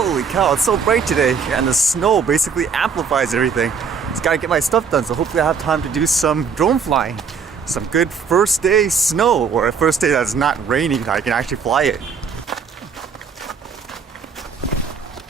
Holy cow, it's so bright today, and the snow basically amplifies everything. Just gotta get my stuff done, so hopefully I have time to do some drone flying. Some good first day snow, or a first day that's not raining, I can actually fly it.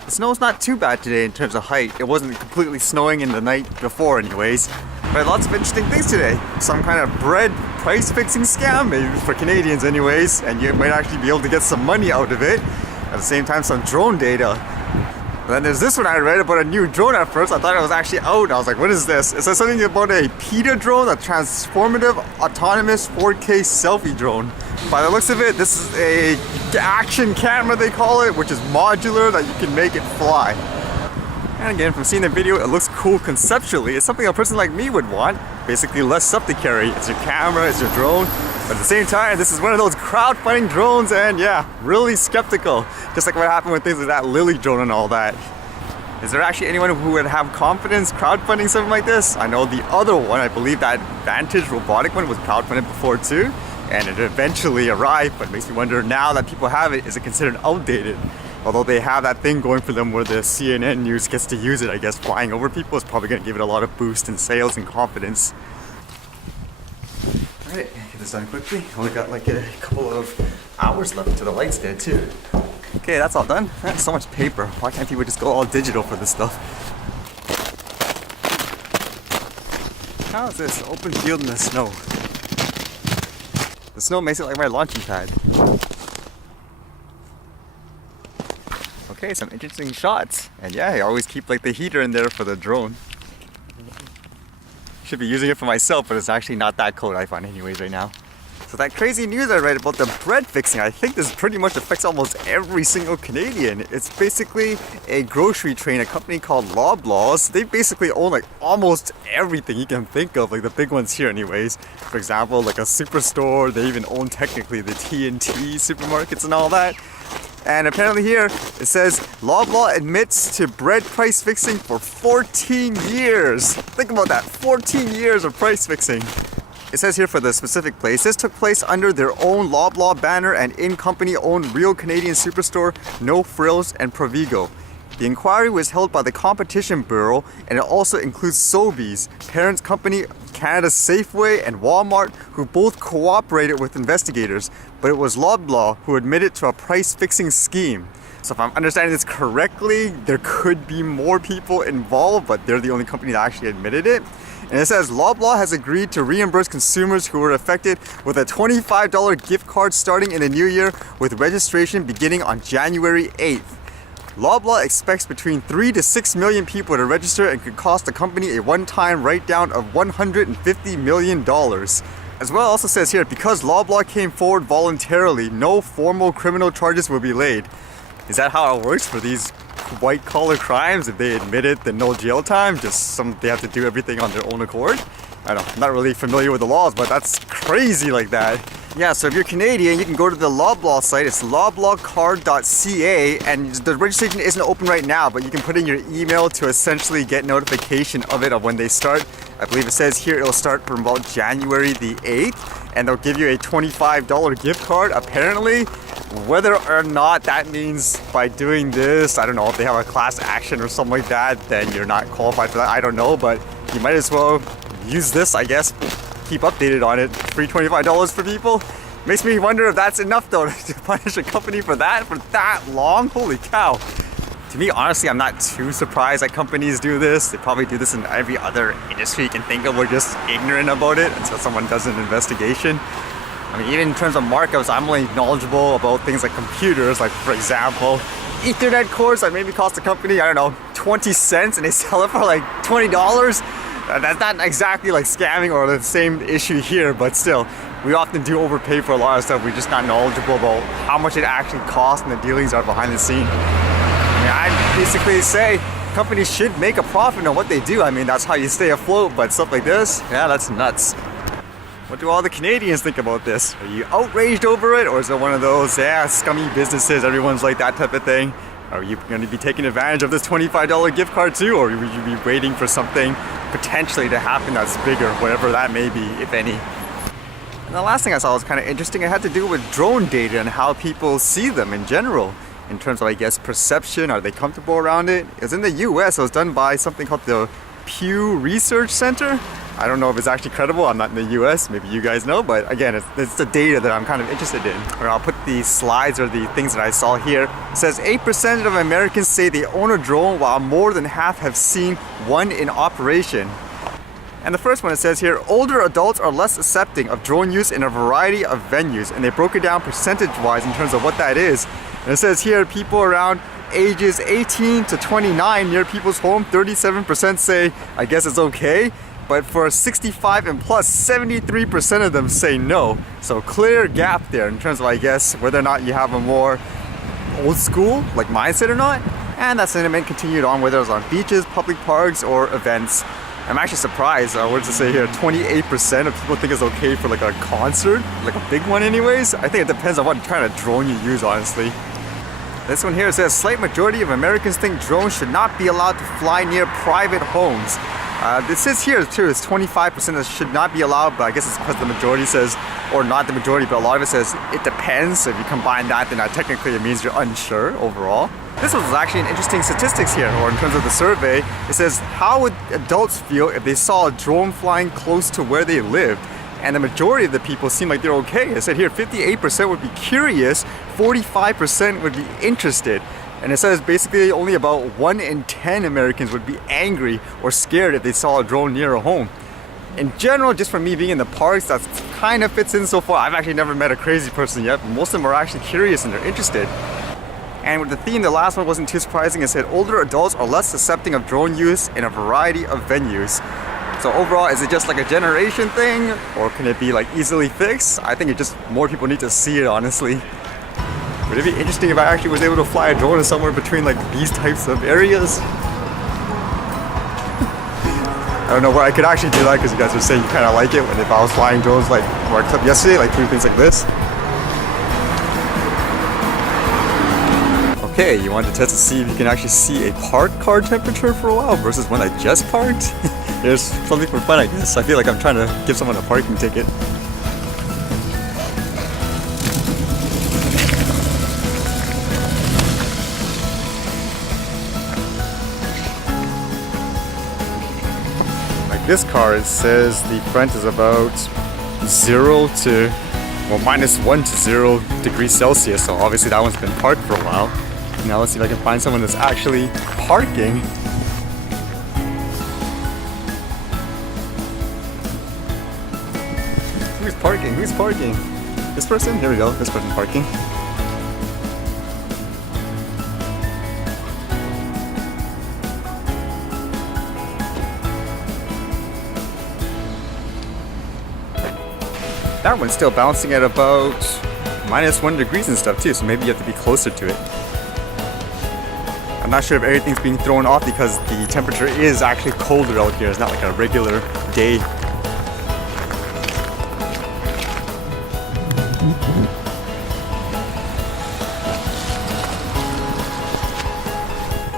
The snow's not too bad today in terms of height. It wasn't completely snowing in the night before anyways. But lots of interesting things today. Some kind of bread price fixing scam, maybe for Canadians anyways, and you might actually be able to get some money out of it. At the same time, some drone data. And then there's this one I read about a new drone at first. I thought it was actually out. I was like, what is this? It says something about a Pitta drone, a transformative autonomous 4K selfie drone. By the looks of it, this is a action camera they call it, which is modular that you can make it fly. And again, from seeing the video, it looks cool conceptually. It's something a person like me would want. Basically less stuff to carry. It's your camera, it's your drone. But at the same time, this is one of those crowdfunding drones, and yeah, really skeptical. Just like what happened with things like that Lily drone and all that. Is there actually anyone who would have confidence crowdfunding something like this? I know the other one, I believe that Vantage robotic one was crowdfunded before too, and it eventually arrived, but it makes me wonder now that people have it, is it considered outdated? Although they have that thing going for them where the CNN news gets to use it, I guess flying over people is probably going to give it a lot of boost in sales and confidence. Alright, get this done quickly. Only got like a couple of hours left to the light's dead too. Okay, that's all done. That's so much paper. Why can't people just go all digital for this stuff? How is this? Open field in the snow. The snow makes it like my launching pad. Okay, some interesting shots. And yeah, I always keep like the heater in there for the drone. Should be using it for myself, but it's actually not that cold I find anyways right now. So that crazy news I read about the bread fixing, I think this pretty much affects almost every single Canadian. It's basically a grocery chain, a company called Loblaws. They basically own like almost everything you can think of, like the big ones here anyways. For example, like a superstore, they even own technically the T&T supermarkets and all that. And apparently here, it says, Loblaw admits to bread price fixing for 14 years. Think about that, 14 years of price fixing. It says here for the specific place, this took place under their own Loblaw banner and in-company owned real Canadian superstore, No Frills and Provigo. The inquiry was held by the Competition Bureau, and it also includes Sobeys, parent company Canada's Safeway, and Walmart, who both cooperated with investigators, but it was Loblaw who admitted to a price-fixing scheme. So if I'm understanding this correctly, there could be more people involved, but they're the only company that actually admitted it. And it says Loblaw has agreed to reimburse consumers who were affected with a $25 gift card starting in the new year, with registration beginning on January 8th. Loblaw expects between 3 to 6 million people to register and could cost the company a one-time write-down of $150 million. As well, it also says here, because Loblaw came forward voluntarily, no formal criminal charges will be laid. Is that how it works for these white-collar crimes? If they admit it, then no jail time? They have to do everything on their own accord? I don't know, I'm not really familiar with the laws, but that's crazy like that. Yeah, so if you're Canadian, you can go to the Loblaw site. It's loblawcard.ca, and the registration isn't open right now, but you can put in your email to essentially get notification of it, of when they start. I believe it says here it'll start from about January the 8th, and they'll give you a $25 gift card, apparently. Whether or not that means by doing this, I don't know, if they have a class action or something like that, then you're not qualified for that, I don't know, but you might as well use this, I guess. Keep updated on it. Free $25 for people. Makes me wonder if that's enough though to punish a company for that long. Holy cow. To me, honestly, I'm not too surprised that companies do this. They probably do this in every other industry you can think of. We're just ignorant about it until someone does an investigation. I mean, even in terms of markups, I'm only knowledgeable about things like computers, like for example, Ethernet cords that maybe cost the company, I don't know, 20 cents, and they sell it for like $20. That's not exactly like scamming or the same issue here, but still, we often do overpay for a lot of stuff. We're just not knowledgeable about how much it actually costs and the dealings are behind the scene. I mean, I basically say companies should make a profit on what they do. I mean, that's how you stay afloat, but stuff like this, yeah, that's nuts. What do all the Canadians think about this? Are you outraged over it, or is it one of those, yeah, scummy businesses, everyone's like that type of thing? Are you going to be taking advantage of this $25 gift card too, or will you be waiting for something potentially to happen that's bigger, whatever that may be, if any? And the last thing I saw was kind of interesting. It had to do with drone data and how people see them in general. in terms of, I guess, perception. Are they comfortable around it? It was in the US. It was done by something called the Pew Research Center. I don't know if it's actually credible. I'm not in the US. Maybe you guys know. But again, it's the data that I'm kind of interested in. Or I'll put the slides or the things that I saw here. It says 8% of Americans say they own a drone, while more than half have seen one in operation. And the first one, it says here, older adults are less accepting of drone use in a variety of venues. And they broke it down percentage-wise in terms of what that is. And it says here, people around ages 18 to 29 near people's home, 37% say, I guess it's okay. But for 65 and plus, 73% of them say no. So clear gap there in terms of, I guess, whether or not you have a more old school, like mindset or not. And that sentiment continued on whether it was on beaches, public parks, or events. I'm actually surprised, what does it say here? 28% of people think it's okay for like a concert, like a big one anyways. I think it depends on what kind of drone you use, honestly. This one here says, slight majority of Americans think drones should not be allowed to fly near private homes. This is here too, it's 25% that should not be allowed, but I guess it's because the majority says, or not the majority, but a lot of it says it depends. So if you combine that, then technically it means you're unsure overall. This was actually an interesting statistics here, or in terms of the survey. It says, how would adults feel if they saw a drone flying close to where they lived? And the majority of the people seem like they're okay. It said here 58% would be curious, 45% would be interested. And it says basically only about 1 in 10 Americans would be angry or scared if they saw a drone near a home. In general, just from me being in the parks, that kind of fits in so far. I've actually never met a crazy person yet, but most of them are actually curious and they're interested. And with the theme, the last one wasn't too surprising. It said older adults are less accepting of drone use in a variety of venues. So overall, is it just like a generation thing, or can it be like easily fixed? I think it just more people need to see it, honestly. Would it be interesting if I actually was able to fly a drone somewhere between like these types of areas? I don't know where I could actually do that, because you guys are saying you kind of like it when if I was flying drones like where I clipped yesterday, like doing things like this. Okay, you wanted to test to see if you can actually see a parked car temperature for a while versus when I just parked? Here's something for fun, I guess. I feel like I'm trying to give someone a parking ticket. This car, it says the front is about 0 to, well, -1 to 0 degrees Celsius. So obviously that one's been parked for a while. Now let's see if I can find someone that's actually parking. Who's parking? Who's parking? This person? Here we go. This person parking. That one's still bouncing at about -1 degrees and stuff too, so maybe you have to be closer to it. I'm not sure if everything's being thrown off because the temperature is actually colder out here. It's not like a regular day.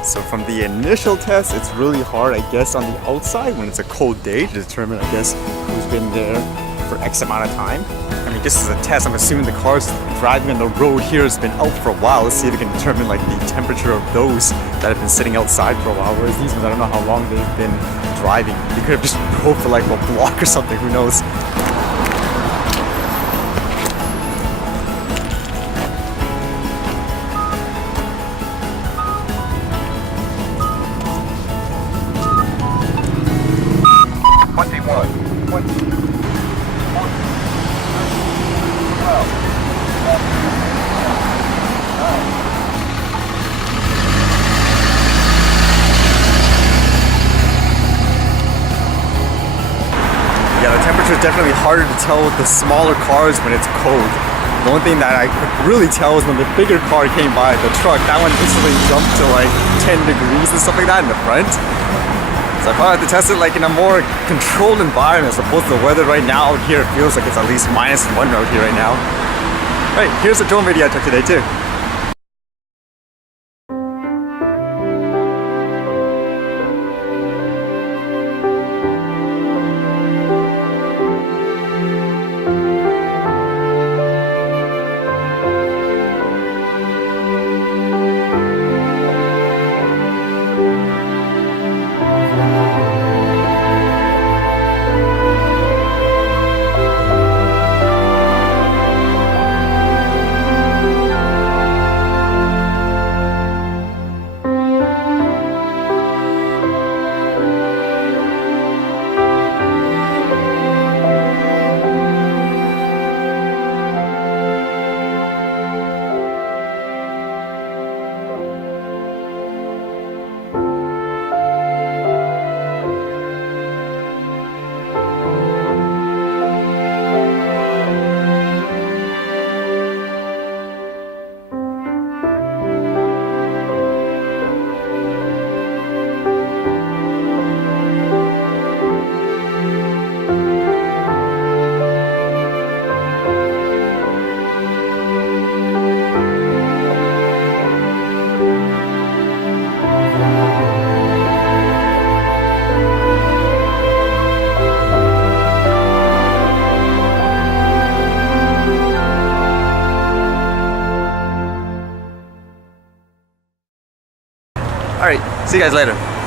So from the initial test, it's really hard, I guess, on the outside when it's a cold day to determine, I guess, who's been there for X amount of time. I mean, just as a test, I'm assuming the cars driving on the road here has been out for a while. Let's see if we can determine like the temperature of those that have been sitting outside for a while. Whereas these ones, I don't know how long they've been driving. They could have just drove for like a block or something, who knows. Yeah, the temperature is definitely harder to tell with the smaller cars when it's cold. The only thing that I could really tell is when the bigger car came by, the truck, that one instantly jumped to like 10 degrees and stuff like that in the front. So I probably have to test it like in a more controlled environment as opposed to the weather right now out here. It feels like it's at least -1 out here right now. Right, here's a drone video I took today too. See you guys later.